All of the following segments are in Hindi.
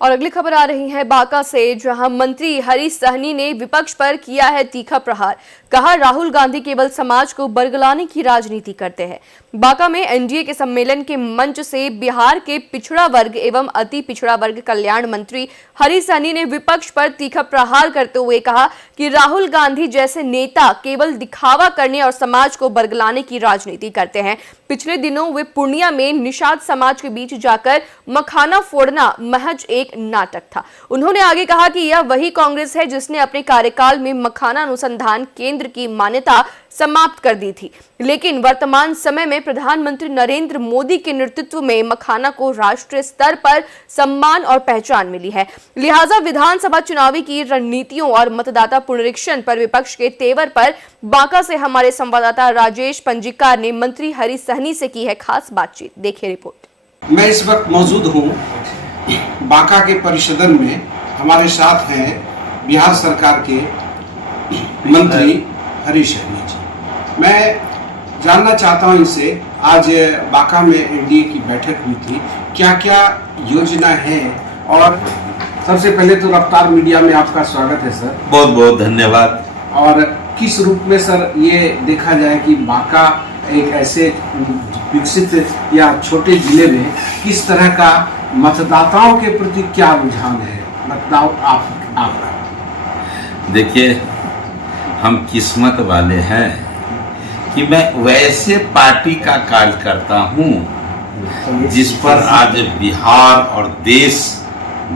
और अगली खबर आ रही है बांका से, जहां मंत्री हरीश सहनी ने विपक्ष पर किया है तीखा प्रहार। कहा, राहुल गांधी केवल समाज को बरगलाने की राजनीति करते हैं। बांका में एनडीए के सम्मेलन के मंच से बिहार के पिछड़ा वर्ग एवं अति पिछड़ा वर्ग कल्याण मंत्री हरीश सहनी ने विपक्ष पर तीखा प्रहार करते हुए कहा कि राहुल गांधी जैसे नेता केवल दिखावा करने और समाज को बरगलाने की राजनीति करते हैं। पिछले दिनों वे पूर्णिया में निषाद समाज के बीच जाकर मखाना फोड़ना महज एक नाटक था। उन्होंने आगे कहा कि यह वही कांग्रेस है जिसने अपने कार्यकाल में मखाना अनुसंधान केंद्र की मान्यता समाप्त कर दी थी, लेकिन वर्तमान समय में प्रधानमंत्री नरेंद्र मोदी के नेतृत्व में मखाना को राष्ट्रीय स्तर पर सम्मान और पहचान मिली है। लिहाजा विधानसभा चुनावी की रणनीतियों और मतदाता पुनरीक्षण पर विपक्ष के तेवर पर बांका से हमारे संवाददाता राजेश पंजीकार ने मंत्री हरीश सहनी से की है खास बातचीत। देखिए रिपोर्ट। मैं इस वक्त मौजूद हूँ बांका के परिसदन में। हमारे साथ हैं बिहार सरकार के मंत्री हरीश सहनी जी। मैं जानना चाहता हूं इनसे, आज बांका में एनडीए की बैठक हुई थी, क्या क्या योजना है? और सबसे पहले तो रफ्तार मीडिया में आपका स्वागत है सर। बहुत बहुत धन्यवाद। और किस रूप में सर ये देखा जाए कि बांका एक ऐसे विकसित या छोटे जिले में किस तरह का मतदाताओं के प्रति क्या रुझान है? बताओ आपका। देखिए, हम किस्मत वाले हैं कि मैं वैसे पार्टी का कार्य करता हूं जिस पर आज बिहार और देश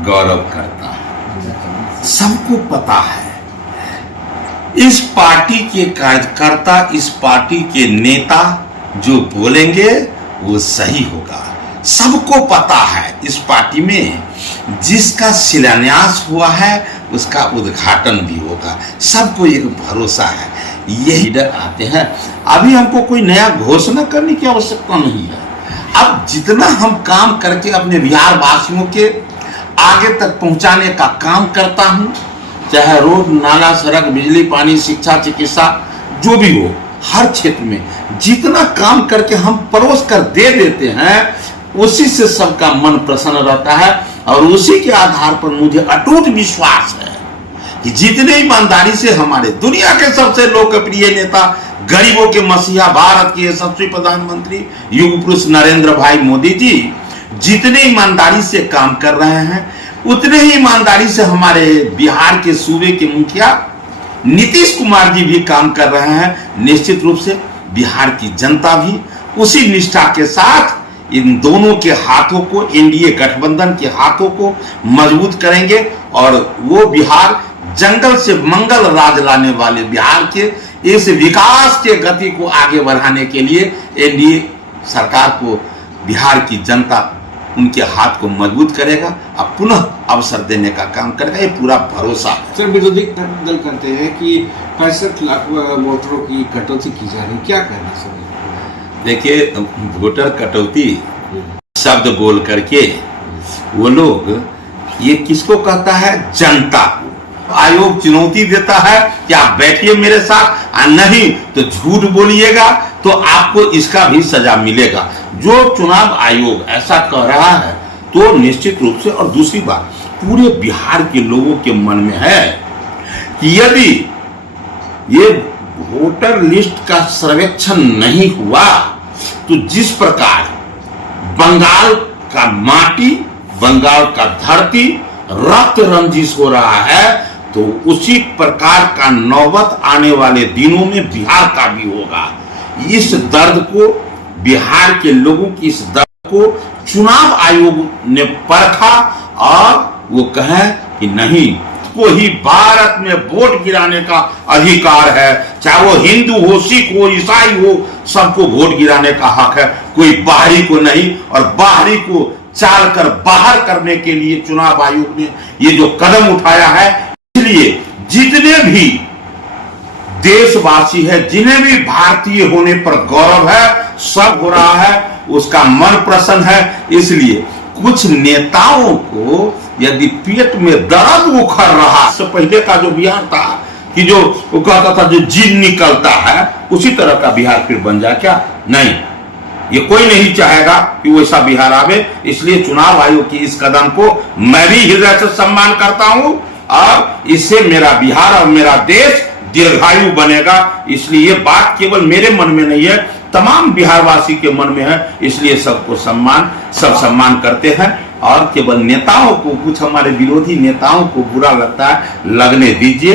गौरव करता है। सबको पता है इस पार्टी के कार्यकर्ता, इस पार्टी के नेता जो बोलेंगे वो सही होगा। सबको पता है इस पार्टी में जिसका शिलान्यास हुआ है उसका उद्घाटन भी होगा। सबको एक भरोसा है। ये लीडर आते हैं, अभी हमको कोई नया घोषणा करने की आवश्यकता नहीं है। अब जितना हम काम करके अपने बिहार वासियों के आगे तक पहुंचाने का काम करता हूं, चाहे रोड, नाला, सड़क, बिजली, पानी, शिक्षा, चिकित्सा, जो भी हो, हर क्षेत्र में जितना काम करके हम परोस कर दे देते हैं, उसी से सबका मन प्रसन्न रहता है। और उसी के आधार पर मुझे अटूट विश्वास है कि जितने ईमानदारी से हमारे दुनिया के सबसे लोकप्रिय नेता, गरीबों के मसीहा, भारत के यशस्वी प्रधानमंत्री युग पुरुष नरेंद्र भाई मोदी जी जितने ईमानदारी से काम कर रहे हैं, उतने ही ईमानदारी से हमारे बिहार के सूबे के मुखिया नीतीश कुमार जी भी काम कर रहे हैं। निश्चित रूप से बिहार की जनता भी उसी निष्ठा के साथ इन दोनों के हाथों को, एनडीए गठबंधन के हाथों को मजबूत करेंगे और वो बिहार जंगल से मंगल राज लाने वाले बिहार के इस विकास के गति को आगे बढ़ाने के लिए एनडीए सरकार को बिहार की जनता उनके हाथ को मजबूत करेगा और पुनः अवसर देने का काम करेगा। ये पूरा भरोसा है। सर, विरोधी दल कहते हैं कि 65 लाख वोटरों की कटौती की जा रही, क्या कहना सर? देखिए, वोटर कटौती शब्द बोल करके वो लोग, ये किसको कहता है? जनता को। आयोग चुनौती देता है कि आप बैठिए मेरे साथ, और नहीं तो झूठ बोलिएगा तो आपको इसका भी सजा मिलेगा। जो चुनाव आयोग ऐसा कह रहा है तो निश्चित रूप से, और दूसरी बात, पूरे बिहार के लोगों के मन में है कि यदि ये वोटर लिस्ट का सर्वेक्षण नहीं हुआ तो जिस प्रकार बंगाल का माटी, बंगाल का धरती रक्त रंजिश हो रहा है, तो उसी प्रकार का नौबत आने वाले दिनों में बिहार का भी होगा। इस दर्द को, बिहार के लोगों की इस दर्द को चुनाव आयोग ने परखा और वो कहे कि नहीं, को ही भारत में वोट गिराने का अधिकार है, चाहे वो हिंदू हो, सिख हो, ईसाई हो, सबको वोट गिराने का हक है, कोई बाहरी को नहीं। और बाहरी को चाल कर बाहर करने के लिए चुनाव आयोग ने ये जो कदम उठाया है, इसलिए जितने भी देशवासी है, जिन्हें भी भारतीय होने पर गौरव है, सब हो रहा है, उसका मन प्रसन्न है। इसलिए कुछ नेताओं को यदि पेट में दर्द उखड़ रहा, से पहले का जो बिहार था कि जो वो कहता था जो जीन निकलता है, उसी तरह का बिहार फिर बन जाए क्या? नहीं, ये कोई नहीं चाहेगा कि वैसा बिहार आवे। इसलिए चुनाव आयोग की इस कदम को मैं भी हृदय से सम्मान करता हूं और इससे मेरा बिहार और मेरा देश दीर्घायु बनेगा। इसलिए ये बात केवल मेरे मन में नहीं है, तमाम बिहारवासी के मन में है। इसलिए सबको सब सम्मान करते हैं और केवल नेताओं को, कुछ हमारे विरोधी नेताओं को बुरा लगता है, लगने दीजिए।